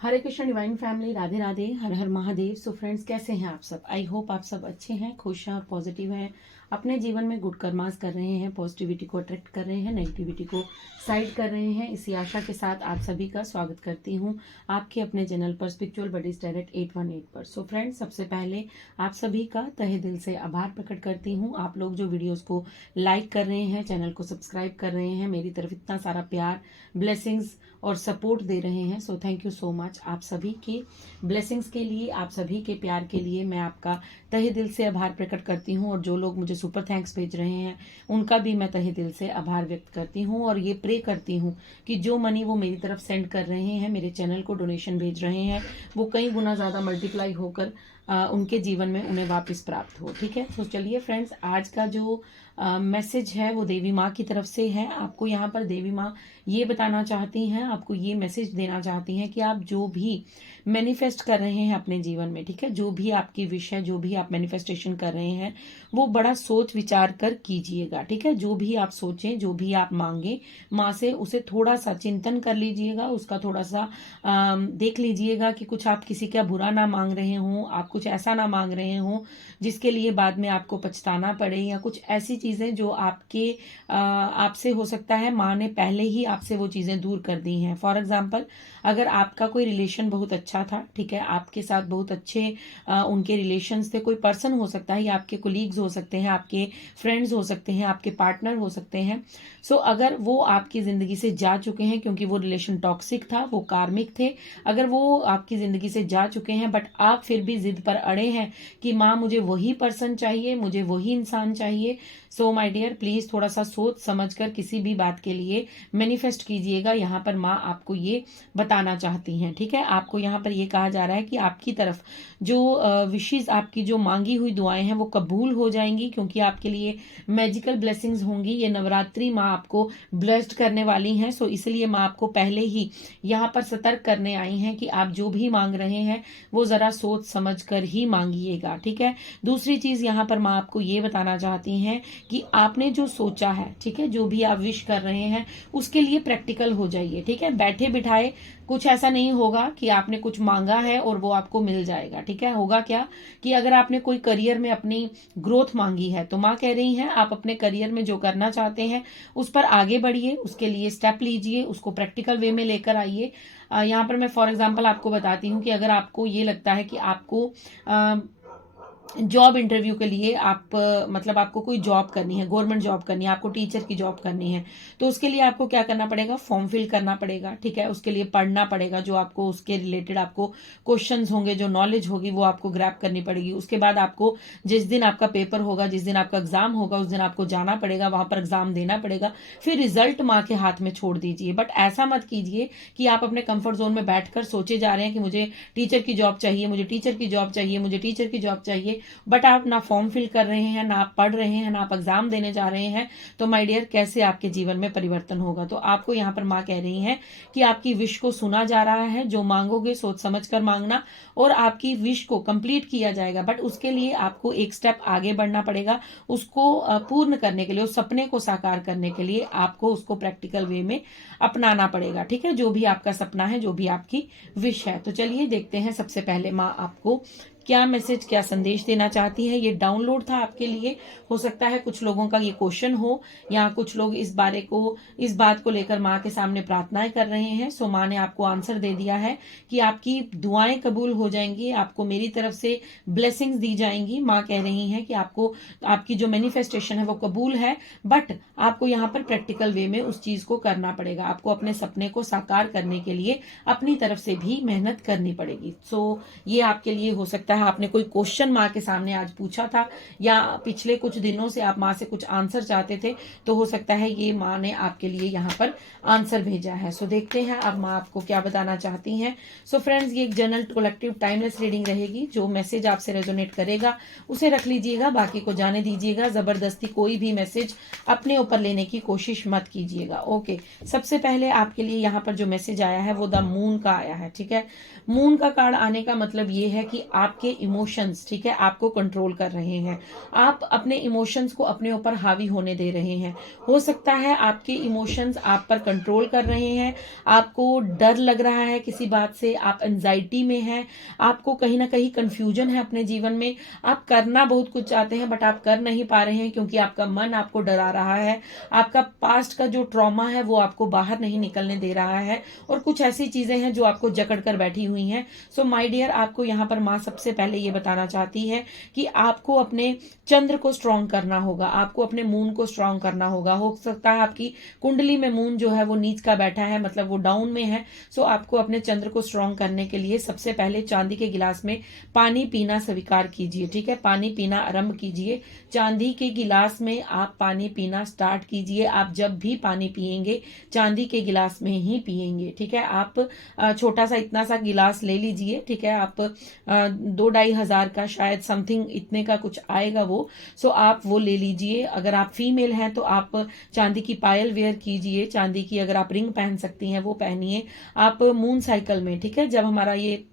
हरे Krishna divine family, Radhe Radhe, हर हर Mahadev. So friends, कैसे हैं आप सब? आई होप आप सब अच्छे हैं, खुश हैं और पॉजिटिव हैं। अपने जीवन में गुड कर्मास कर रहे हैं, पॉजिटिविटी को अट्रैक्ट कर रहे हैं, नेगेटिविटी को साइड कर रहे हैं। इसी आशा के साथ आप सभी का स्वागत करती हूं आपके अपने चैनल पर, स्पिरिचुअल बडीज डायरेक्ट 818 पर। सो फ्रेंड्स, सबसे पहले आप सभी का तहे दिल से आभार प्रकट करती हूँ। आप लोग जो वीडियोस को लाइक कर रहे हैं, चैनल को सब्सक्राइब कर रहे हैं, मेरी तरफ इतना सारा प्यार, ब्लेसिंग्स और सपोर्ट दे रहे हैं। So thank you so much. आप सभी की ब्लेसिंग्स के लिए, आप सभी के प्यार के लिए मैं आपका तहे दिल से आभार प्रकट करती हूँ। और जो लोग मुझे सुपर थैंक्स भेज रहे हैं, उनका भी मैं तहे दिल से आभार व्यक्त करती हूँ। और ये प्रे करती हूँ कि जो मनी वो मेरी तरफ सेंड कर रहे हैं, मेरे चैनल को डोनेशन भेज रहे हैं, वो कई गुना ज़्यादा मल्टीप्लाई होकर उनके जीवन में उन्हें वापस प्राप्त हो। ठीक है, तो चलिए फ्रेंड्स, आज का जो मैसेज है वो देवी माँ की तरफ से है। आपको यहाँ पर देवी माँ ये बताना चाहती हैं, आपको ये मैसेज देना चाहती हैं कि आप जो भी मैनिफेस्ट कर रहे हैं अपने जीवन में, ठीक है, जो भी आपकी विश है, जो भी आप मैनिफेस्टेशन कर रहे हैं, वो बड़ा सोच विचार कर कीजिएगा। ठीक है, जो भी आप सोचें, जो भी आप मांगे माँ से, उसे थोड़ा सा चिंतन कर लीजिएगा, उसका थोड़ा सा देख लीजिएगा कि कुछ आप किसी का बुरा ना मांग रहे हों, आप कुछ ऐसा ना मांग रहे हों जिसके लिए बाद में आपको पछताना पड़े, या कुछ ऐसी चीजें जो आपके आपसे हो सकता है माँ ने पहले ही आपसे वो चीजें दूर कर दी हैं। फॉर एग्जाम्पल, अगर आपका कोई रिलेशन बहुत अच्छा था, ठीक है, आपके साथ बहुत अच्छे उनके रिलेशंस थे, कोई पर्सन हो सकता है, या आपके कोलीग्स हो सकते हैं, आपके फ्रेंड्स हो सकते हैं, आपके पार्टनर हो सकते हैं। सो अगर वो आपकी जिंदगी से जा चुके हैं क्योंकि वो रिलेशन टॉक्सिक था, वो कार्मिक थे, अगर वो आपकी जिंदगी से जा चुके हैं बट आप फिर भी जिद पर अड़े हैं कि माँ मुझे वही पर्सन चाहिए, मुझे वही इंसान चाहिए, सो माय डियर, प्लीज थोड़ा सा सोच समझ कर किसी भी बात के लिए मैनिफेस्ट कीजिएगा। यहाँ पर माँ आपको ये बताना चाहती हैं। ठीक है, आपको यहाँ पर ये कहा जा रहा है कि आपकी तरफ जो विशेष, आपकी जो मांगी हुई दुआएं हैं वो कबूल हो जाएंगी, क्योंकि आपके लिए मैजिकल ब्लेसिंग्स होंगी। ये नवरात्रि माँ आपको ब्लेस्ड करने वाली हैं। सो इसलिए माँ आपको पहले ही यहाँ पर सतर्क करने आई हैं कि आप जो भी मांग रहे हैं वो जरा सोच समझ कर ही मांगिएगा। ठीक है, दूसरी चीज यहाँ पर माँ आपको ये बताना चाहती हैं कि आपने जो सोचा है, ठीक है, जो भी आप विश कर रहे हैं उसके लिए प्रैक्टिकल हो जाइए। ठीक है, बैठे बिठाए कुछ ऐसा नहीं होगा कि आपने कुछ मांगा है और वो आपको मिल जाएगा। ठीक है, होगा क्या कि अगर आपने कोई करियर में अपनी ग्रोथ मांगी है, तो माँ कह रही हैं आप अपने करियर में जो करना चाहते हैं उस पर आगे बढ़िए, उसके लिए स्टेप लीजिए, उसको प्रैक्टिकल वे में लेकर आइए। यहाँ पर मैं फॉर एग्जाम्पल आपको बताती हूँ कि अगर आपको ये लगता है कि आपको जॉब इंटरव्यू के लिए आप मतलब आपको कोई जॉब करनी है, गवर्नमेंट जॉब करनी है, आपको टीचर की जॉब करनी है, तो उसके लिए आपको क्या करना पड़ेगा? फॉर्म फिल करना पड़ेगा। ठीक है, उसके लिए पढ़ना पड़ेगा, जो आपको उसके रिलेटेड आपको क्वेश्चंस होंगे, जो नॉलेज होगी वो आपको ग्रैब करनी पड़ेगी। उसके बाद आपको जिस दिन आपका पेपर होगा, जिस दिन आपका एग्जाम होगा, उस दिन आपको जाना पड़ेगा, वहां पर एग्जाम देना पड़ेगा, फिर रिजल्ट माँ के हाथ में छोड़ दीजिए। बट ऐसा मत कीजिए कि आप अपने कंफर्ट जोन में बैठकर सोचे जा रहे हैं कि मुझे टीचर की जॉब चाहिए, मुझे टीचर की जॉब चाहिए, मुझे टीचर की जॉब चाहिए, बट आप ना फॉर्म फिल कर रहे हैं, ना आप पढ़ रहे हैं, ना आप एग्जाम देने जा रहे हैं। तो माय डियर, कैसे आपके जीवन में परिवर्तन होगा? तो आपको यहाँ पर माँ कह रही हैं कि आपकी विश को सुना जा रहा है, जो मांगोगे सोच समझ कर मांगना, और आपकी विश को कंप्लीट किया जाएगा। बट उसके लिए आपको एक स्टेप आगे बढ़ना पड़ेगा। उसको पूर्ण करने के लिए, उस सपने को साकार करने के लिए आपको उसको प्रैक्टिकल वे में अपनाना पड़ेगा। ठीक है, जो भी आपका सपना है, जो भी आपकी विश है। तो चलिए देखते हैं, सबसे पहले माँ आपको क्या मैसेज, क्या संदेश देना चाहती है। ये डाउनलोड था आपके लिए। हो सकता है कुछ लोगों का ये क्वेश्चन हो, या कुछ लोग इस बात को लेकर माँ के सामने प्रार्थनाएं कर रहे हैं। सो माँ ने आपको आंसर दे दिया है कि आपकी दुआएं कबूल हो जाएंगी, आपको मेरी तरफ से ब्लेसिंग्स दी जाएंगी। माँ कह रही हैं कि आपको आपकी जो मैनिफेस्टेशन है वो कबूल है, बट आपको यहाँ पर प्रैक्टिकल वे में उस चीज को करना पड़ेगा। आपको अपने सपने को साकार करने के लिए अपनी तरफ से भी मेहनत करनी पड़ेगी। सो ये आपके लिए हो सकता है आपने कोई क्वेश्चन माँ के सामने आज पूछा था, या पिछले कुछ दिनों से आप माँ से कुछ आंसर चाहते थे, तो हो सकता है ये माँ ने आपके लिए यहाँ पर आंसर भेजा है। सो देखते हैं अब माँ आपको क्या बताना चाहती हैं। सो फ्रेंड्स, ये एक जनरल कलेक्टिव टाइमलेस रीडिंग रहेगी। जो मैसेज आपसे रेजोनेट करेगा उसे रख लीजिएगा, बाकी को जाने दीजिएगा। जबरदस्ती कोई भी मैसेज अपने ऊपर लेने की कोशिश मत कीजिएगा। ओके, सबसे पहले आपके लिए यहाँ पर जो मैसेज आया है वो द मून का आया है। ठीक है, मून का कार्ड आने का मतलब ये है कि आपके आपके इमोशंस, ठीक है, आपको कंट्रोल कर रहे हैं। आप अपने इमोशंस को अपने ऊपर हावी होने दे रहे हैं। हो सकता है आपके इमोशंस आप पर कंट्रोल कर रहे हैं, आपको डर लग रहा है किसी बात से, आप एंजाइटी में हैं, आपको कहीं ना कहीं कंफ्यूजन है अपने जीवन में, आप करना बहुत कुछ चाहते हैं बट आप कर नहीं पा रहे हैं क्योंकि आपका मन आपको डरा रहा है, आपका पास्ट का जो ट्रॉमा है वो आपको बाहर नहीं निकलने दे रहा है, और कुछ ऐसी चीजें हैं जो आपको जकड़ कर बैठी हुई हैं। सो माय डियर, आपको यहाँ पर माँ सबसे पहले ये बताना चाहती है कि आपको अपने चंद्र को स्ट्रांग करना होगा, आपको अपने मून को स्ट्रांग करना होगा। हो सकता है आपकी कुंडली में मून जो है वो नीच का बैठा है, मतलब वो डाउन में है। सो आपको अपने चंद्र को स्ट्रांग करने के लिए सबसे पहले चांदी के गिलास में पानी पीना स्वीकार कीजिए, ठीक है, पानी पीना आरंभ कीजिए। चांदी के गिलास में आप पानी पीना स्टार्ट कीजिए। आप जब भी पानी पिएंगे चांदी के गिलास में ही पिएंगे, ठीक है। आप छोटा सा इतना सा गिलास ले लीजिए, ठीक है, आप 2-2.5 हज़ार का शायद समथिंग इतने का कुछ आएगा वो। सो आप वो ले लीजिए। अगर आप फीमेल हैं तो आप चांदी की पायल वेयर कीजिए, चांदी की अगर आप रिंग पहन सकती हैं वो पहनिए। आप मून साइकिल में, ठीक है, जब हमारा ये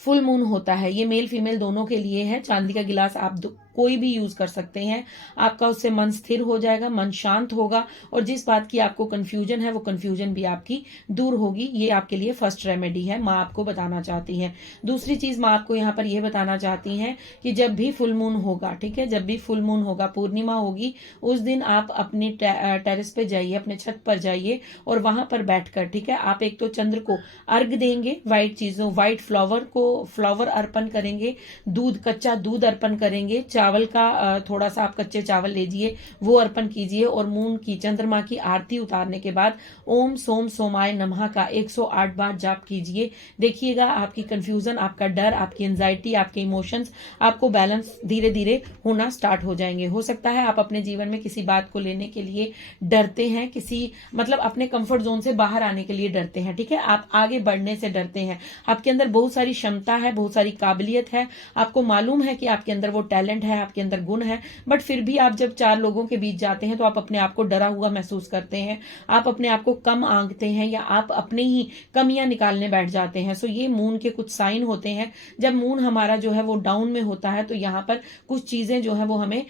फुल मून होता है, ये मेल फीमेल दोनों के लिए है, चांदी का गिलास आप कोई भी यूज कर सकते हैं। आपका उससे मन स्थिर हो जाएगा, मन शांत होगा, और जिस बात की आपको कंफ्यूजन है वो कंफ्यूजन भी आपकी दूर होगी। ये आपके लिए फर्स्ट रेमेडी है, माँ आपको बताना चाहती है। दूसरी चीज माँ आपको यहाँ पर यह बताना चाहती हैं कि जब भी फुल मून होगा, ठीक है, जब भी फुल मून होगा, पूर्णिमा होगी, उस दिन आप अपने टेरेस पे जाइए, अपने छत पर जाइए, और वहां पर बैठकर, ठीक है, आप एक तो चंद्र को अर्घ देंगे, व्हाइट चीजों, व्हाइट फ्लावर अर्पण करेंगे, दूध, कच्चा दूध अर्पण करेंगे, चावल का थोड़ा सा आप कच्चे चावल लीजिए, वो अर्पण कीजिए, और मून की, चंद्रमा की आरती उतारने के बाद ओम सोम सोमाय नमः का 108 बार जाप कीजिए। देखिएगा आपकी कंफ्यूजन, आपका डर, आपकी एंजाइटी, आपके इमोशंस, आपको बैलेंस धीरे धीरे होना स्टार्ट हो जाएंगे। हो सकता है आप अपने जीवन में किसी बात को लेने के लिए डरते हैं, किसी मतलब अपने कंफर्ट जोन से बाहर आने के लिए डरते हैं, ठीक है, आप आगे बढ़ने से डरते हैं। आपके अंदर बहुत सारी क्षमता है, बहुत सारी काबिलियत है, आपको मालूम है कि आपके अंदर वो टैलेंट है, आपके अंदर गुण है, बट फिर भी आप जब 4 लोगों के बीच जाते हैं तो आप अपने आप को डरा हुआ महसूस करते हैं, आप अपने आप को कम आंकते हैं, या आप अपने ही कमियां निकालने बैठ जाते हैं। सो ये मून के कुछ साइन होते हैं। जब मून हमारा जो है वो डाउन में होता है तो यहाँ पर कुछ चीजें जो है वो हमें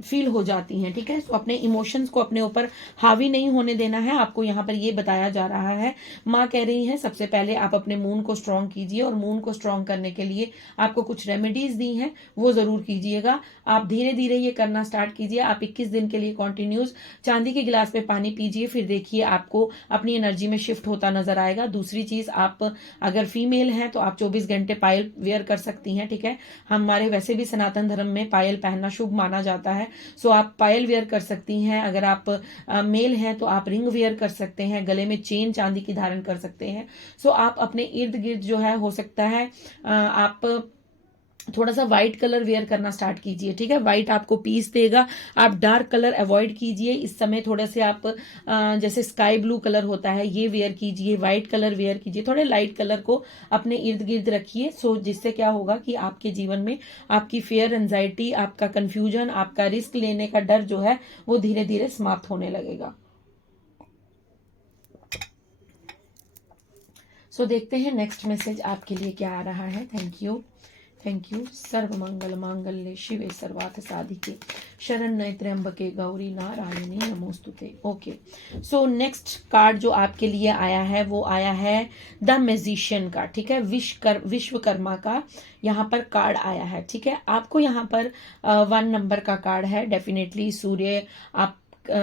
फील हो जाती हैं, ठीक है। तो अपने इमोशंस को अपने ऊपर हावी नहीं होने देना है, आपको यहाँ पर ये बताया जा रहा है। माँ कह रही है सबसे पहले आप अपने मून को स्ट्रांग कीजिए, और मून को स्ट्रांग करने के लिए आपको कुछ रेमेडीज दी हैं, वो जरूर कीजिएगा। आप धीरे धीरे ये करना स्टार्ट कीजिए। आप 21 दिन के लिए कॉन्टिन्यूस चांदी के गिलास में पानी पीजिए, फिर देखिए आपको अपनी एनर्जी में शिफ्ट होता नजर आएगा। दूसरी चीज, आप अगर फीमेल हैं तो आप 24 घंटे पायल वेयर कर सकती हैं, ठीक है। हमारे वैसे भी सनातन धर्म में पायल पहनना शुभ माना जाता है। सो आप पायल वेयर कर सकती हैं। अगर आप मेल हैं तो आप रिंग वेयर कर सकते हैं, गले में चेन चांदी की धारण कर सकते हैं। सो आप अपने इर्द गिर्द जो है, हो सकता है आप थोड़ा सा व्हाइट कलर वेयर करना स्टार्ट कीजिए, ठीक है, व्हाइट आपको पीस देगा। आप डार्क कलर अवॉइड कीजिए इस समय। थोड़े से आप जैसे स्काई ब्लू कलर होता है ये वेयर कीजिए, व्हाइट कलर वेयर कीजिए, थोड़े लाइट कलर को अपने इर्द गिर्द रखिए। सो जिससे क्या होगा कि आपके जीवन में आपकी फियर, एंजाइटी, आपका कंफ्यूजन, आपका रिस्क लेने का डर जो है वो धीरे धीरे समाप्त होने लगेगा। सो देखते हैं नेक्स्ट मैसेज आपके लिए क्या आ रहा है। Thank you, thank you. सर्व मंगल मांगल्ये शिवे सर्वार्थ साधिके शरण्ये त्र्यंबके गौरी नारायणी नमोस्तुते। ओके, सो नेक्स्ट कार्ड जो आपके लिए आया है वो आया है द मैजिशियन का, ठीक है, विश्वकर्मा का यहाँ पर कार्ड आया है, ठीक है। आपको यहाँ पर 1 नंबर का कार्ड है। डेफिनेटली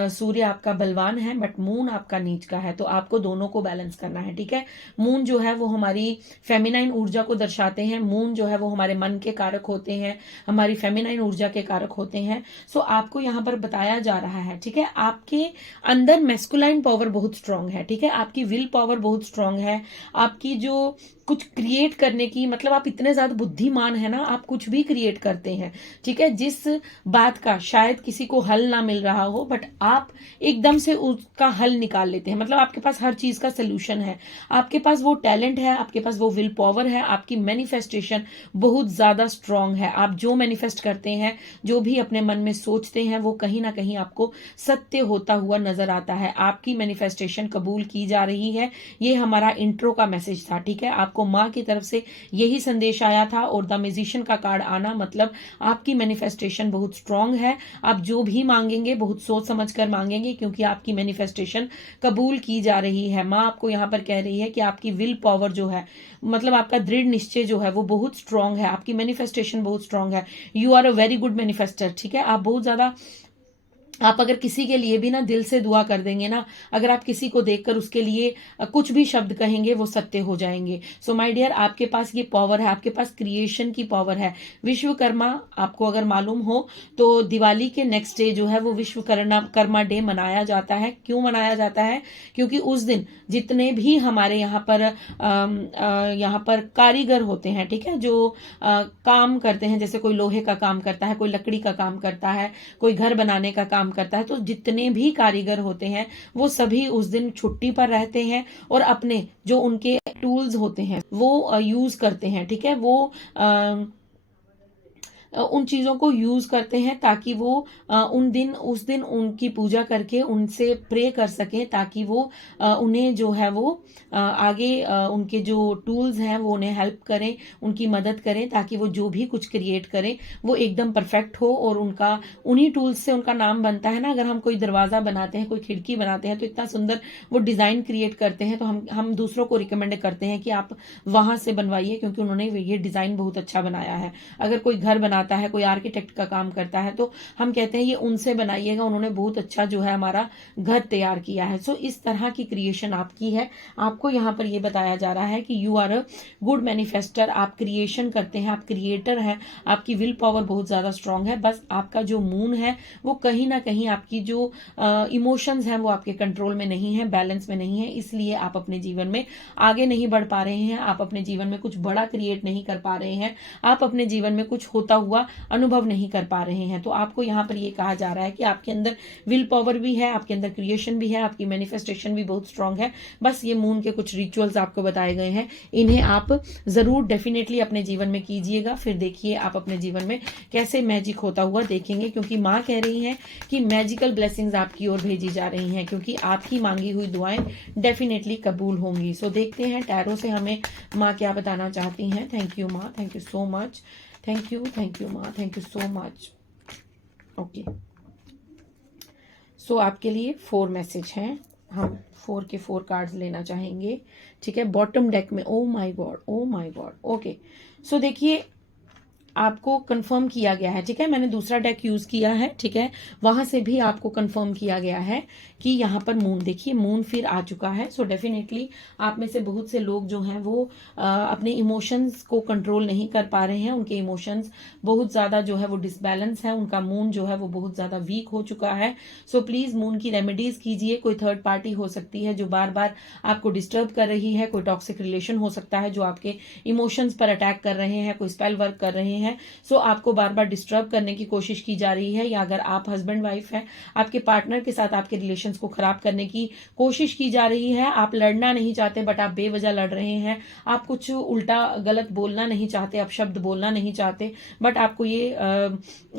सूर्य आपका बलवान है, बट मून आपका नीच का है, तो आपको दोनों को बैलेंस करना है, ठीक है। मून जो है वो हमारी फेमिनाइन ऊर्जा को दर्शाते हैं, मून जो है वो हमारे मन के कारक होते हैं, हमारी फेमिनाइन ऊर्जा के कारक होते हैं। सो आपको यहाँ पर बताया जा रहा है, ठीक है, आपके अंदर मैस्कुलाइन पावर बहुत स्ट्रांग है, ठीक है, आपकी विल पावर बहुत स्ट्रांग है, आपकी जो कुछ क्रिएट करने की, मतलब आप इतने ज्यादा बुद्धिमान है ना, आप कुछ भी क्रिएट करते हैं, ठीक है। जिस बात का शायद किसी को हल ना मिल रहा हो, बट आप एकदम से उसका हल निकाल लेते हैं। मतलब आपके पास हर चीज का सोल्यूशन है, आपके पास वो टैलेंट है, आपके पास वो विल पावर है, आपकी मैनिफेस्टेशन बहुत ज्यादा स्ट्रांग है। आप जो मैनिफेस्ट करते हैं, जो भी अपने मन में सोचते हैं, वो कहीं ना कहीं आपको सत्य होता हुआ नजर आता है। आपकी मैनिफेस्टेशन कबूल की जा रही है। ये हमारा इंट्रो का मैसेज था, ठीक है। आपको आपको माँ की तरफ से यही संदेश आया था, और द मैजिशियन का कार्ड आना मतलब आपकी मैनिफेस्टेशन बहुत स्ट्रांग है। आप जो भी मांगेंगे बहुत सोच समझ कर मांगेंगे, क्योंकि आपकी मैनिफेस्टेशन कबूल की जा रही है। माँ आपको यहाँ पर कह रही है कि आपकी विल पावर जो है, मतलब आपका दृढ़ निश्चय जो है वो बहुत स्ट्रांग है, आपकी मैनिफेस्टेशन बहुत स्ट्रांग है। You are a very good manifester, ठीक है। आप बहुत ज्यादा, आप अगर किसी के लिए भी ना दिल से दुआ कर देंगे ना, अगर आप किसी को देखकर उसके लिए कुछ भी शब्द कहेंगे वो सत्य हो जाएंगे। सो माय डियर, आपके पास ये पावर है, आपके पास क्रिएशन की पावर है। विश्वकर्मा, आपको अगर मालूम हो तो दिवाली के नेक्स्ट डे जो है वो विश्वकर्मा डे मनाया जाता है। क्यों मनाया जाता है? क्योंकि उस दिन जितने भी हमारे यहाँ पर कारीगर होते हैं, ठीक है, जो काम करते हैं, जैसे कोई लोहे का काम करता है, कोई लकड़ी का काम करता है, कोई घर बनाने का काम करता है, तो जितने भी कारीगर होते हैं वो सभी उस दिन छुट्टी पर रहते हैं और अपने जो उनके टूल्स होते हैं वो यूज करते हैं, ठीक है। वो उन चीजों को यूज करते हैं ताकि वो उस दिन उनकी पूजा करके उनसे प्रे कर सकें, ताकि वो उन्हें जो है वो आगे उनके जो टूल्स हैं वो उन्हें हेल्प करें, उनकी मदद करें, ताकि वो जो भी कुछ क्रिएट करें वो एकदम परफेक्ट हो। और उनका उन्हीं टूल्स से उनका नाम बनता है ना। अगर हम कोई दरवाजा बनाते हैं, कोई खिड़की बनाते हैं, तो इतना सुंदर वो डिजाइन क्रिएट करते हैं, तो हम दूसरों को रिकमेंड करते हैं कि आप वहां से बनवाइए, क्योंकि उन्होंने ये डिजाइन बहुत अच्छा बनाया है। अगर कोई घर बनाता है, कोई आर्किटेक्ट का काम करता है, तो हम कहते हैं ये उनसे बनाइएगा, उन्होंने बहुत अच्छा जो है हमारा घर तैयार किया है। सो इस तरह की क्रिएशन आपकी है। आपको यहाँ पर ये बताया जा रहा है कि you are a good manifester, आप क्रिएशन करते हैं, आप क्रिएटर हैं, आपकी विल पावर बहुत ज्यादा स्ट्रांग है। बस आपका जो मून है वो कहीं ना कहीं आपकी जो इमोशंस हैं वो आपके कंट्रोल में नहीं है, बैलेंस में नहीं है, इसलिए आप अपने जीवन में आगे नहीं बढ़ पा रहे हैं, आप अपने जीवन में कुछ बड़ा क्रिएट नहीं कर पा रहे हैं, आप अपने जीवन में कुछ होता हुआ अनुभव नहीं कर पा रहे हैं। तो आपको यहाँ पर ये कहा जा रहा है कि आपके अंदर विल पावर भी है, आपके अंदर क्रिएशन भी है, आपकी मैनिफेस्टेशन भी बहुत स्ट्रांग है। बस ये मून के कुछ रिचुअल्स आपको बताए गए हैं, इन्हें आप जरूर डेफिनेटली अपने जीवन में कीजिएगा, फिर देखिए आप अपने जीवन में कैसे मैजिक होता हुआ देखेंगे। क्योंकि माँ कह रही है कि मैजिकल ब्लेसिंग्स आपकी ओर भेजी जा रही हैं, क्योंकि आपकी मांगी हुई दुआएं डेफिनेटली कबूल होंगी। सो देखते हैं टैरो से हमें माँ क्या बताना चाहती हैं। थैंक यू माँ, thank you so much, thank you माँ, thank you so much. Okay, so आपके लिए 4 मैसेज हैं, हम 4 के 4 कार्ड्स लेना चाहेंगे, ठीक है। बॉटम डेक में oh my God, oh my God. Okay, so देखिए आपको कंफर्म किया गया है, ठीक है। मैंने दूसरा डेक यूज किया है, ठीक है, वहां से भी आपको कंफर्म किया गया है कि यहाँ पर मून, देखिए मून फिर आ चुका है। सो डेफिनेटली आप में से बहुत से लोग जो हैं वो अपने इमोशंस को कंट्रोल नहीं कर पा रहे हैं, उनके इमोशंस बहुत ज्यादा जो है वो डिसबैलेंस है, उनका मून जो है वो बहुत ज्यादा वीक हो चुका है। सो प्लीज मून की रेमेडीज कीजिए। कोई थर्ड पार्टी हो सकती है जो बार बार आपको डिस्टर्ब कर रही है, कोई टॉक्सिक रिलेशन हो सकता है जो आपके इमोशंस पर अटैक कर रहे हैं, कोई स्पेल वर्क कर रहे हैं। सो आपको बार बार डिस्टर्ब करने की कोशिश की जा रही है, या अगर आप हस्बैंड वाइफ हैं, आपके पार्टनर के साथ आपके रिलेशंस को खराब करने की कोशिश की जा रही है। आप लड़ना नहीं चाहते बट आप बेवजह लड़ रहे हैं, आप कुछ उल्टा गलत बोलना नहीं चाहते, आप शब्द बोलना नहीं चाहते, बट आपको ये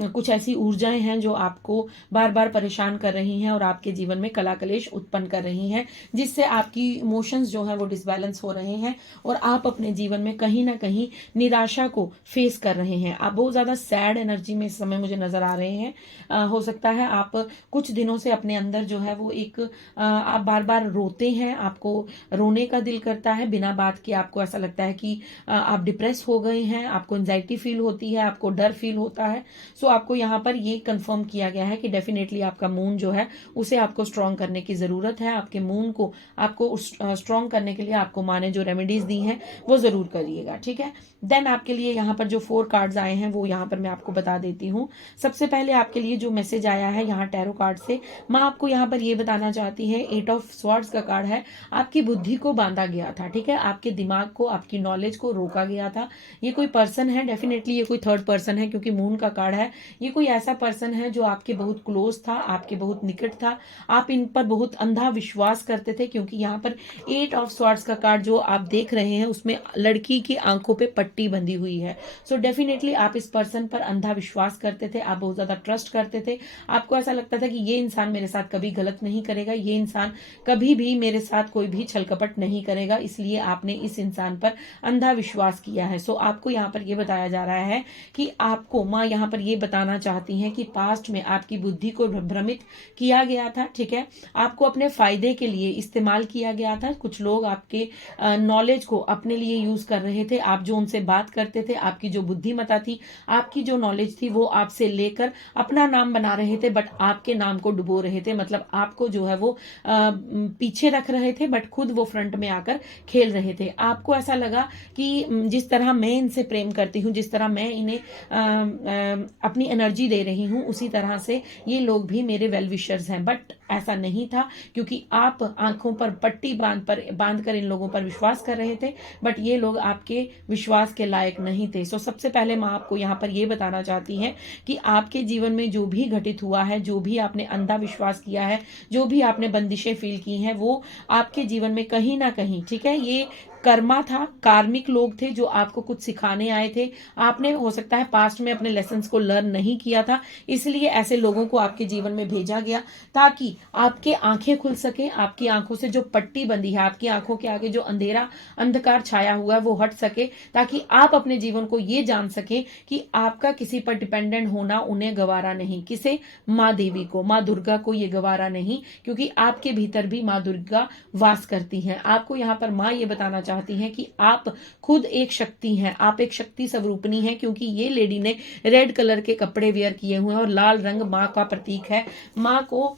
कुछ ऐसी ऊर्जाएं हैं जो आपको बार बार परेशान कर रही हैं और आपके जीवन में कला कलेश उत्पन्न कर रही हैं, जिससे आपकी इमोशंस जो है वो डिसबैलेंस हो रहे हैं और आप अपने जीवन में कहीं ना कहीं निराशा को फेस कर रहे हैं। आप बहुत ज्यादा सैड एनर्जी में इस समय मुझे नजर आ रहे हैं। हो सकता है आप कुछ दिनों से अपने अंदर जो है वो एक आप बार बार रोते हैं, आपको रोने का दिल करता है बिना बात के, आपको ऐसा लगता है कि आप डिप्रेस हो गए हैं, आपको एंजाइटी फील होती है, आपको डर फील होता है। सो आपको यहाँ पर ये कंफर्म किया गया है कि डेफिनेटली आपका मून जो है उसे आपको स्ट्रांग करने की जरूरत है। आपके मून को आपको स्ट्रांग करने के लिए आपको माँ ने जो रेमेडीज दी हैं वो जरूर करिएगा, ठीक है। देन आपके लिए यहाँ पर जो 4 कार्ड्स आए हैं वो यहाँ पर मैं आपको बता देती हूँ। सबसे पहले आपके लिए जो मैसेज आया है यहाँ टैरो कार्ड से, माँ आपको यहाँ पर ये बताना चाहती है, 8 ऑफ स्वॉर्ड्स का कार्ड है, आपकी बुद्धि को बांधा गया था, ठीक है, आपके दिमाग को, आपकी नॉलेज को रोका गया था। ये कोई पर्सन है, डेफिनेटली ये कोई थर्ड पर्सन है, क्योंकि मून का कार्ड है। ये कोई ऐसा पर्सन है जो आपके बहुत क्लोज था, आपके बहुत निकट था, आप इन पर बहुत अंधा विश्वास करते थे, क्योंकि यहाँ पर 8 ऑफ स्वॉर्ड्स का कार्ड जो आप देख रहे हैं उसमें लड़की की आंखों पे पट्टी बंधी हुई है। सो डेफिनेटली डेफिनेटली आप इस पर्सन पर अंधा विश्वास करते थे, आप बहुत ज्यादा ट्रस्ट करते थे, आपको ऐसा लगता था कि ये इंसान मेरे साथ कभी गलत नहीं करेगा, ये इंसान कभी भी मेरे साथ कोई भी छल कपट नहीं करेगा, इसलिए आपने इस इंसान पर अंधा विश्वास किया है। सो आपको यहाँ पर यह बताया जा रहा है कि आपको माँ यहाँ पर यह बताना चाहती हैं कि पास्ट में आपकी बुद्धि को भ्रमित किया गया था, ठीक है, आपको अपने फायदे के लिए इस्तेमाल किया गया था। कुछ लोग आपके नॉलेज को अपने लिए यूज कर रहे थे, आप जो उनसे बात करते थे, आपकी जो बुद्धिमत्ता थी, आपकी जो नॉलेज थी, वो आपसे लेकर अपना नाम बना रहे थे, बट आपके नाम को डुबो रहे थे, मतलब आपको जो है वो पीछे रख रहे थे, बट खुद वो फ्रंट में आकर खेल रहे थे। आपको ऐसा लगा कि जिस तरह मैं इनसे प्रेम करती हूँ, जिस तरह मैं इन्हें अपनी एनर्जी दे रही हूँ, उसी तरह से ये लोग भी मेरे वेल विशर्स हैं, बट ऐसा नहीं था, क्योंकि आप आंखों पर पट्टी बांध कर इन लोगों पर विश्वास कर रहे थे, बट ये लोग आपके विश्वास के लायक नहीं थे। सो सबसे पहले मैं आपको यहाँ पर ये बताना चाहती हैं कि आपके जीवन में जो भी घटित हुआ है, जो भी आपने अंधा विश्वास किया है, जो भी आपने बंदिशें फील की हैं, वो आपके जीवन में कहीं ना कहीं, ठीक है, ये कर्मा था, कार्मिक लोग थे जो आपको कुछ सिखाने आए थे। आपने हो सकता है पास्ट में अपने लेसन्स को लर्न नहीं किया था, इसलिए ऐसे लोगों को आपके जीवन में भेजा गया ताकि आपके आंखें खुल सके, आपकी आंखों से जो पट्टी बंधी है, आपकी आंखों के आगे जो अंधेरा अंधकार छाया हुआ है वो हट सके, ताकि आप अपने जीवन को ये जान सके कि आपका किसी पर डिपेंडेंट होना उन्हें गवारा नहीं। किसे? माँ देवी को, माँ दुर्गा को ये गवारा नहीं, क्योंकि आपके भीतर भी माँ दुर्गा वास करती हैं। आपको यहाँ पर माँ ये बताना चाहती हैं कि आप खुद एक शक्ति हैं, आप एक शक्ति स्वरूपनी हैं, क्योंकि ये लेडी ने रेड कलर के कपड़े वेयर किए हुए हैं और लाल रंग माँ का प्रतीक है, माँ को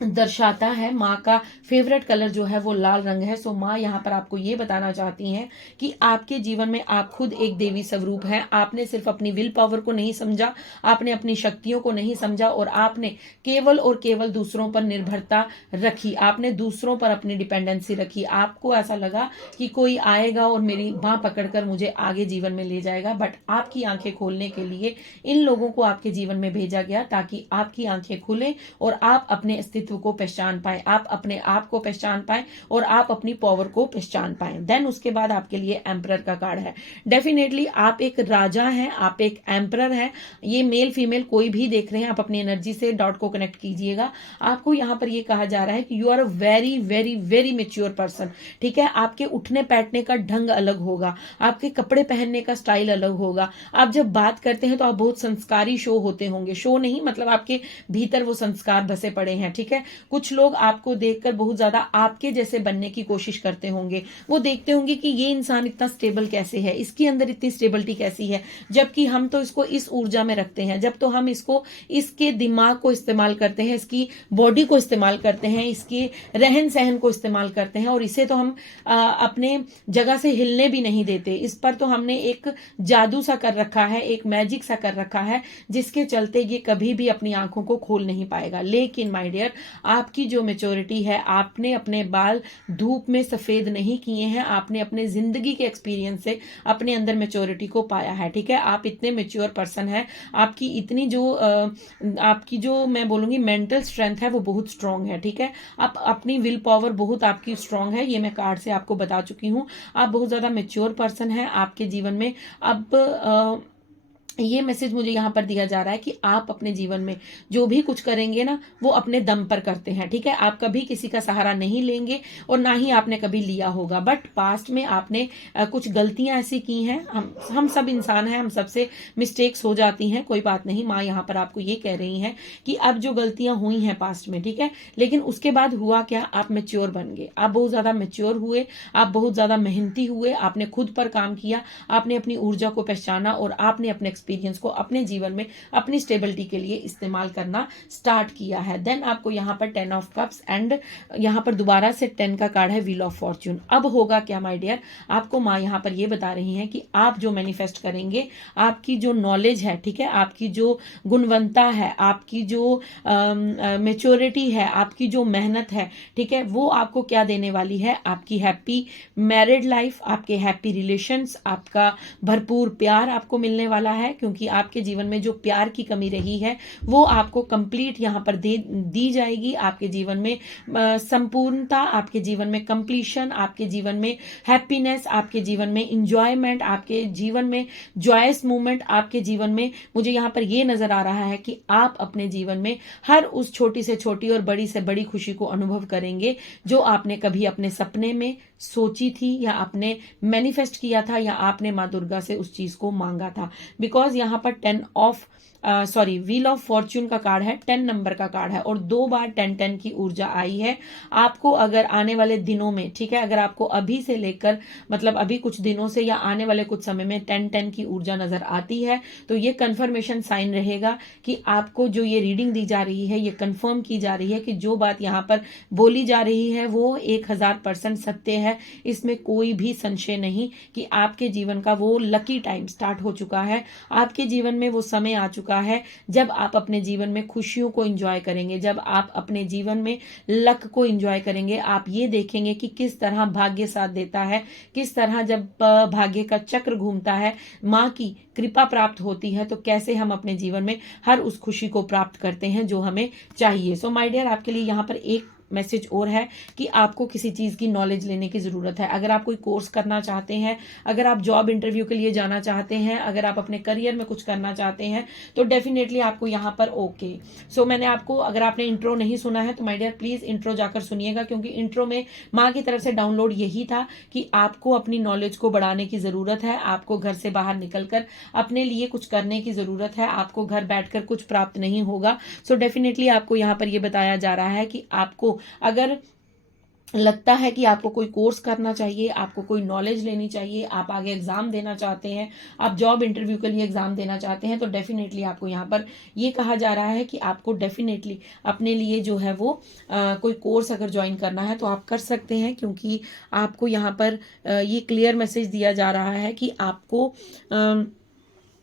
दर्शाता है, माँ का फेवरेट कलर जो है वो लाल रंग है। सो माँ यहाँ पर आपको ये बताना चाहती हैं कि आपके जीवन में आप खुद एक देवी स्वरूप हैं। आपने सिर्फ अपनी विल पावर को नहीं समझा, आपने अपनी शक्तियों को नहीं समझा, और आपने केवल और केवल दूसरों पर निर्भरता रखी, आपने दूसरों पर अपनी डिपेंडेंसी रखी। आपको ऐसा लगा कि कोई आएगा और मेरी बाँ पकड़कर मुझे आगे जीवन में ले जाएगा, बट आपकी आंखें खोलने के लिए इन लोगों को आपके जीवन में भेजा गया, ताकि आपकी आंखें खुले और आप अपने अस्तित्व को पहचान पाए, आप अपने आप को पहचान पाए और आप अपनी पावर को पहचान पाए। देन उसके बाद आपके लिए एम्परर का कार्ड है। डेफिनेटली आप एक राजा हैं, आप एक एम्परर हैं। ये मेल फीमेल कोई भी देख रहे हैं, आप अपनी एनर्जी से डॉट को कनेक्ट कीजिएगा। आपको यहाँ पर ये कहा जा रहा है कि you are a very very very mature person, ठीक है। आपके उठने बैठने का ढंग अलग होगा, आपके कपड़े पहनने का स्टाइल अलग होगा, आप जब बात करते हैं तो आप बहुत संस्कारी शो होते होंगे, शो नहीं मतलब आपके भीतर वो संस्कार बसे पड़े हैं, ठीक है। कुछ लोग आपको देखकर बहुत ज्यादा आपके जैसे बनने की कोशिश करते होंगे, वो देखते होंगे कि ये इंसान इतना स्टेबल कैसे है, इसके अंदर इतनी स्टेबिलिटी कैसी है, जबकि हम तो इसको इस ऊर्जा में रखते हैं, जब तो हम इसको इसके दिमाग को इस्तेमाल करते हैं, इसकी बॉडी को इस्तेमाल करते हैं, इसके रहन सहन को इस्तेमाल करते हैं, और इसे तो हम अपने जगह से हिलने भी नहीं देते। इस पर तो हमने एक जादू सा कर रखा है, एक मैजिक सा कर रखा है, जिसके चलते ये कभी भी अपनी आंखों को खोल नहीं पाएगा। लेकिन माय डियर, आपकी जो मेच्योरिटी है, आपने अपने बाल धूप में सफेद नहीं किए हैं, आपने अपने जिंदगी के एक्सपीरियंस से अपने अंदर मेच्योरिटी को पाया है, ठीक है। आप इतने मेच्योर पर्सन हैं, आपकी इतनी जो आपकी जो मैं बोलूंगी मेंटल स्ट्रेंथ है वो बहुत स्ट्रांग है, ठीक है। आप अपनी विल पावर बहुत आपकी स्ट्रांग है, ये मैं कार्ड से आपको बता चुकी हूँ। आप बहुत ज्यादा मेच्योर पर्सन हैं। आपके जीवन में अब ये मैसेज मुझे यहाँ पर दिया जा रहा है कि आप अपने जीवन में जो भी कुछ करेंगे ना, वो अपने दम पर करते हैं, ठीक है। आप कभी किसी का सहारा नहीं लेंगे और ना ही आपने कभी लिया होगा, बट पास्ट में आपने कुछ गलतियां ऐसी की हैं। हम सब इंसान हैं, हम सबसे मिस्टेक्स हो जाती हैं, कोई बात नहीं। माँ यहाँ पर आपको ये कह रही हैं कि अब जो गलतियां हुई हैं पास्ट में, ठीक है, लेकिन उसके बाद हुआ क्या, आप मेच्योर बन गए, आप बहुत ज्यादा मेच्योर हुए, आप बहुत ज्यादा मेहनती हुए, आपने खुद पर काम किया, आपने अपनी ऊर्जा को पहचाना और आपने अपने एक्सपीरियंस को अपने जीवन में अपनी स्टेबिलिटी के लिए इस्तेमाल करना स्टार्ट किया है। देन आपको यहाँ पर 10 ऑफ कप्स एंड यहाँ पर दोबारा से 10 का कार्ड है व्हील ऑफ फॉर्च्यून। अब होगा क्या माय डियर, आपको माँ यहाँ पर ये बता रही हैं कि आप जो मैनिफेस्ट करेंगे, आपकी जो नॉलेज है, ठीक है, आपकी जो गुणवत्ता है, आपकी जो मेच्योरिटी है, आपकी जो मेहनत है, ठीक है, वो आपको क्या देने वाली है, आपकी हैप्पी मैरिड लाइफ, आपके हैप्पी रिलेशंस, आपका भरपूर प्यार आपको मिलने वाला है। है, क्योंकि आपके जीवन में जो प्यार की कमी रही है वो आपको कंप्लीट यहाँ पर दी जाएगी। आपके जीवन में संपूर्णता, आपके जीवन में कंप्लीशन, आपके जीवन में हैप्पीनेस, आपके जीवन में इंजॉयमेंट, आपके जीवन में जॉयस मूवमेंट, आपके जीवन में मुझे यहाँ पर ये नजर आ रहा है कि आप अपने जीवन में हर उस छोटी से छोटी और बड़ी से बड़ी खुशी को अनुभव करेंगे जो आपने कभी अपने सपने में सोची थी, या आपने मैनिफेस्ट किया था, या आपने माँ दुर्गा से उस चीज को मांगा था। बिकॉज यहाँ पर व्हील ऑफ फॉर्च्यून का कार्ड है, 10 नंबर का कार्ड है, और 2 बार 10-10 की ऊर्जा आई है। आपको अगर आने वाले दिनों में, ठीक है, अगर आपको अभी से लेकर मतलब अभी कुछ दिनों से या आने वाले कुछ समय में 10-10 की ऊर्जा नजर आती है, तो ये कंफर्मेशन साइन रहेगा कि आपको जो ये रीडिंग दी जा रही है, ये कंफर्म की जा रही है कि जो बात यहाँ पर बोली जा रही है वो 1000% सत्य है। इसमें कोई भी संशय नहीं कि आपके जीवन का वो लकी टाइम स्टार्ट हो चुका है। आपके जीवन में वो समय आ चुका है जब आप अपने जीवन में खुशियों को एंजॉय करेंगे, जब आप अपने जीवन में लक को एंजॉय करेंगे। आप ये देखेंगे कि किस तरह भाग्य साथ देता है, किस तरह जब भाग्य का चक्र घूमता है, माँ की कृपा प्राप्त होती है, तो कैसे हम अपने जीवन में हर उस खुशी को प्राप्त करते हैं जो हमें चाहिए। सो माय डियर, आपके लिए यहाँ पर एक मैसेज और है कि आपको किसी चीज की नॉलेज लेने की जरूरत है। अगर आप कोई कोर्स करना चाहते हैं, अगर आप जॉब इंटरव्यू के लिए जाना चाहते हैं, अगर आप अपने करियर में कुछ करना चाहते हैं, तो डेफिनेटली आपको यहाँ पर सो मैंने आपको, अगर आपने इंट्रो नहीं सुना है तो माय डियर प्लीज इंट्रो जाकर सुनिएगा, क्योंकि इंट्रो में माँ की तरफ से डाउनलोड यही था कि आपको अपनी नॉलेज को बढ़ाने की जरूरत है, आपको घर से बाहर निकलकर अपने लिए कुछ करने की जरूरत है, आपको घर बैठकर कुछ प्राप्त नहीं होगा। सो डेफिनेटली आपको यहाँ पर यह बताया जा रहा है कि आपको अगर लगता है कि आपको कोई कोर्स करना चाहिए, आपको कोई नॉलेज लेनी चाहिए, आप आगे एग्जाम देना चाहते हैं, आप जॉब इंटरव्यू के लिए एग्जाम देना चाहते हैं, तो डेफिनेटली आपको यहाँ पर ये कहा जा रहा है कि आपको डेफिनेटली अपने लिए जो है वो कोई कोर्स अगर ज्वाइन करना है तो आप कर सकते हैं, क्योंकि आपको यहाँ पर ये क्लियर मैसेज दिया जा रहा है कि आपको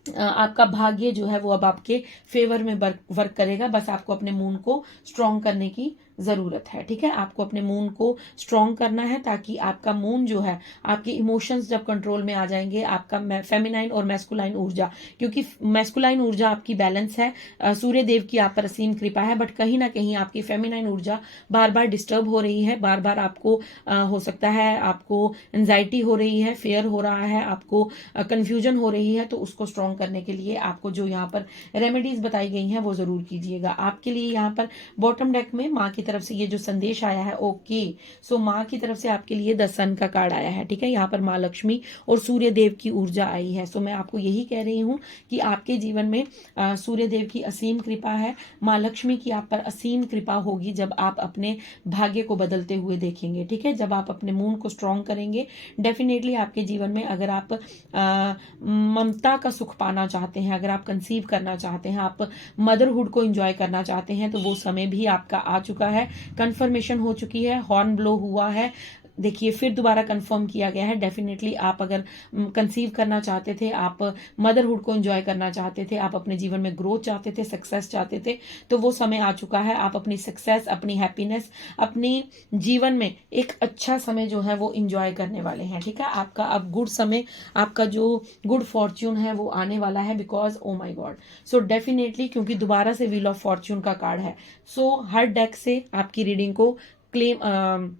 आपका भाग्य जो है वो अब आपके फेवर में वर्क करेगा। बस आपको अपने मून को स्ट्रॉन्ग करने की जरूरत है, ठीक है। आपको अपने मून को स्ट्रॉन्ग करना है ताकि आपका मून जो है, आपके इमोशंस जब कंट्रोल में आ जाएंगे, आपका फेमिनाइन और मैस्कुलाइन ऊर्जा, क्योंकि मैस्कुलाइन ऊर्जा आपकी बैलेंस है, सूर्य देव की आप पर असीम कृपा है, बट कहीं ना कहीं आपकी फेमिनाइन ऊर्जा बार बार डिस्टर्ब हो रही है, बार बार आपको हो सकता है आपको एंजाइटी हो रही है, फेयर हो रहा है, आपको कंफ्यूजन हो रही है। तो उसको स्ट्रॉन्ग करने के लिए आपको जो यहाँ पर रेमेडीज बताई गई हैं वो जरूर कीजिएगा। आपके लिए यहाँ पर बॉटम डेक में माँ की तरफ से ये जो संदेश आया है, सो माँ की तरफ से आपके लिए द सन का कार्ड आया है, ठीक है। यहाँ पर माँ लक्ष्मी और सूर्य देव की ऊर्जा आई है। सो मैं आपको यही कह रही हूँ कि आपके जीवन में सूर्य देव की असीम कृपा है, माँ लक्ष्मी की आप पर असीम कृपा होगी जब आप अपने भाग्य को बदलते हुए देखेंगे, ठीक है। जब आप अपने मून को स्ट्रॉन्ग करेंगे, डेफिनेटली आपके जीवन में अगर आप ममता का सुख पाना चाहते हैं, अगर आप कंसीव करना चाहते हैं, आप मदरहुड को एंजॉय करना चाहते हैं, तो वो समय भी आपका आ चुका है। कंफर्मेशन हो चुकी है, हॉर्न ब्लो हुआ है, देखिए फिर दोबारा कंफर्म किया गया है। डेफिनेटली आप अगर कंसीव करना चाहते थे, आप मदरहुड को एंजॉय करना चाहते थे, आप अपने जीवन में ग्रोथ चाहते थे, सक्सेस चाहते थे, तो वो समय आ चुका है। आप अपनी सक्सेस, अपनी हैप्पीनेस, अपनी जीवन में एक अच्छा समय जो है वो एंजॉय करने वाले हैं, ठीक है। आपका अब गुड समय, आपका जो गुड फॉर्च्यून है वो आने वाला है, because oh my god. So definitely, क्योंकि दोबारा से व्हील ऑफ फॉर्च्यून का कार्ड है, सो हर डेक से आपकी रीडिंग को क्लेम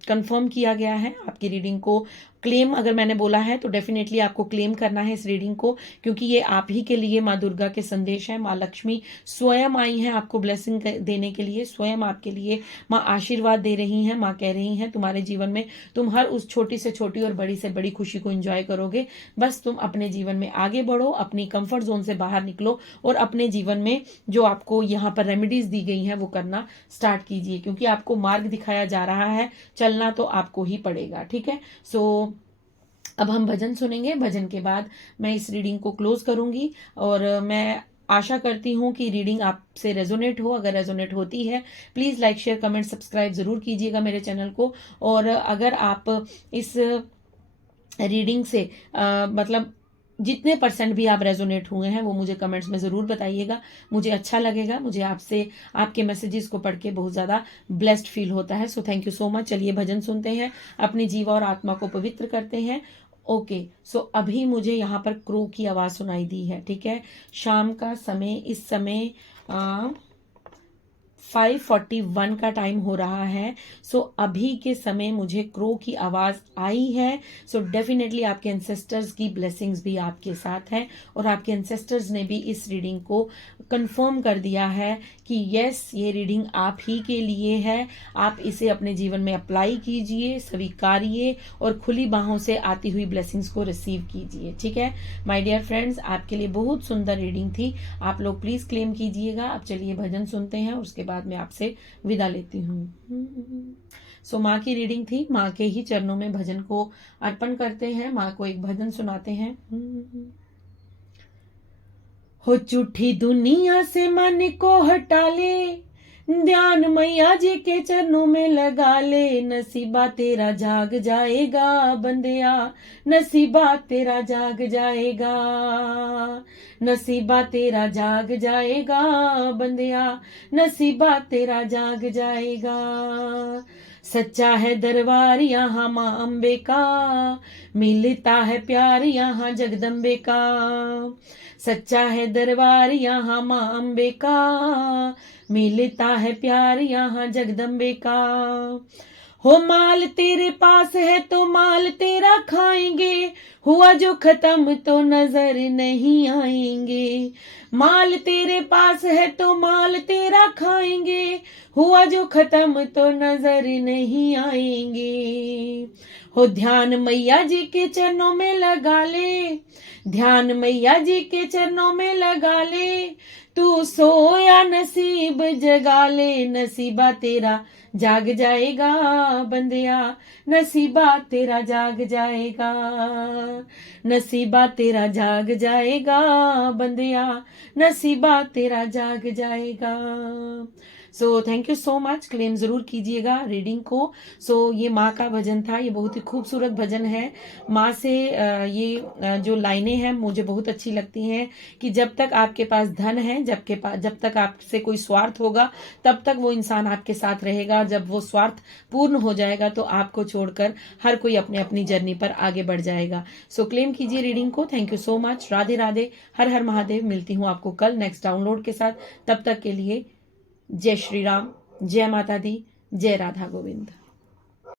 कंफर्म किया गया है। आपकी रीडिंग को क्लेम अगर मैंने बोला है तो डेफिनेटली आपको क्लेम करना है इस रीडिंग को, क्योंकि ये आप ही के लिए माँ दुर्गा के संदेश है। माँ लक्ष्मी स्वयं आई हैं आपको ब्लेसिंग देने के लिए, स्वयं आपके लिए माँ आशीर्वाद दे रही हैं। माँ कह रही हैं तुम्हारे जीवन में तुम हर उस छोटी से छोटी और बड़ी से बड़ी खुशी को एंजॉय करोगे। बस तुम अपने जीवन में आगे बढ़ो, अपनी कंफर्ट जोन से बाहर निकलो और अपने जीवन में जो आपको यहाँ पर रेमेडीज दी गई हैं वो करना स्टार्ट कीजिए, क्योंकि आपको मार्ग दिखाया जा रहा है, चलना तो आपको ही पड़ेगा, ठीक है। सो अब हम भजन सुनेंगे, भजन के बाद मैं इस रीडिंग को क्लोज करूंगी, और मैं आशा करती हूँ कि रीडिंग आपसे रेजोनेट हो। अगर रेजोनेट होती है please like, share, comment, subscribe जरूर कीजिएगा मेरे चैनल को। और अगर आप इस रीडिंग से मतलब जितने % भी आप रेजोनेट हुए हैं वो मुझे कमेंट्स में जरूर बताइएगा, मुझे अच्छा लगेगा। मुझे आपसे आपके मैसेजेस को पढ़ के बहुत ज्यादा ब्लेस्ड फील होता है। So thank you so much. चलिए भजन सुनते हैं, अपनी जीवा और आत्मा को पवित्र करते हैं। ओके, सो अभी मुझे यहाँ पर क्रो की आवाज सुनाई दी है, ठीक है। शाम का समय, इस समय 5:41 का टाइम हो रहा है। सो अभी के समय मुझे क्रो की आवाज आई है। सो डेफिनेटली आपके एंसेस्टर्स की ब्लेसिंग्स भी आपके साथ है, और आपके एंसेस्टर्स ने भी इस रीडिंग को कंफर्म कर दिया है कि यस, ये रीडिंग आप ही के लिए है। आप इसे अपने जीवन में अप्लाई कीजिए, स्वीकारिए और खुली बाहों से आती हुई ब्लेसिंग्स को रिसीव कीजिए, ठीक है। माय डियर फ्रेंड्स, आपके लिए बहुत सुंदर रीडिंग थी, आप लोग प्लीज क्लेम कीजिएगा। अब चलिए भजन सुनते हैं, उसके बाद मैं आपसे विदा लेती हूँ। सो माँ की रीडिंग थी, माँ के ही चरणों में भजन को अर्पण करते हैं, माँ को एक भजन सुनाते हैं। हो झूठी दुनिया से मन को हटा ले, ध्यान मैया जी के चरणों में लगा ले, नसीबा तेरा जाग जाएगा बंदिया, नसीबा तेरा जाग जाएगा, नसीबा तेरा जाग जाएगा बंदिया, नसीबा तेरा जाग जाएगा। सच्चा है दरबार यहाँ माँ अम्बे का, मिलता है प्यार यहाँ जगदम्बे का। सच्चा है दरबार यहाँ माँ अम्बे का, मिलता है प्यार यहाँ जगदम्बे का। हो माल तेरे पास है तो माल तेरा खाएंगे, हुआ जो खत्म तो नजर नहीं आएंगे। माल तेरे पास है तो माल तेरा खाएंगे, हुआ जो खत्म तो नजर नहीं आएंगे। हो ध्यान मैया जी के चरणों में लगा ले, ध्यान मैया जी के चरणों में लगा ले, तू सोया नसीब जगा ले, नसीबा तेरा जाग जाएगा बंदिया, नसीबा तेरा जाग जाएगा, नसीबा तेरा जाग जाएगा बंदिया, नसीबा तेरा जाग जाएगा। So thank you so much, claim जरूर कीजिएगा रीडिंग को। सो ये माँ का भजन था, ये बहुत ही खूबसूरत भजन है। माँ से ये जो लाइनें हैं मुझे बहुत अच्छी लगती हैं कि जब तक आपके पास धन है, जब तक आपसे कोई स्वार्थ होगा, तब तक वो इंसान आपके साथ रहेगा। जब वो स्वार्थ पूर्ण हो जाएगा तो आपको छोड़कर हर कोई अपने अपनी जर्नी पर आगे बढ़ जाएगा। सो क्लेम कीजिए रीडिंग को। Thank you so much. Radhe Radhe, हर हर महादेव। मिलती हूँ आपको कल नेक्स्ट डाउनलोड के साथ। तब तक के लिए जय श्री राम, जय माता दी, जय राधा गोविंद।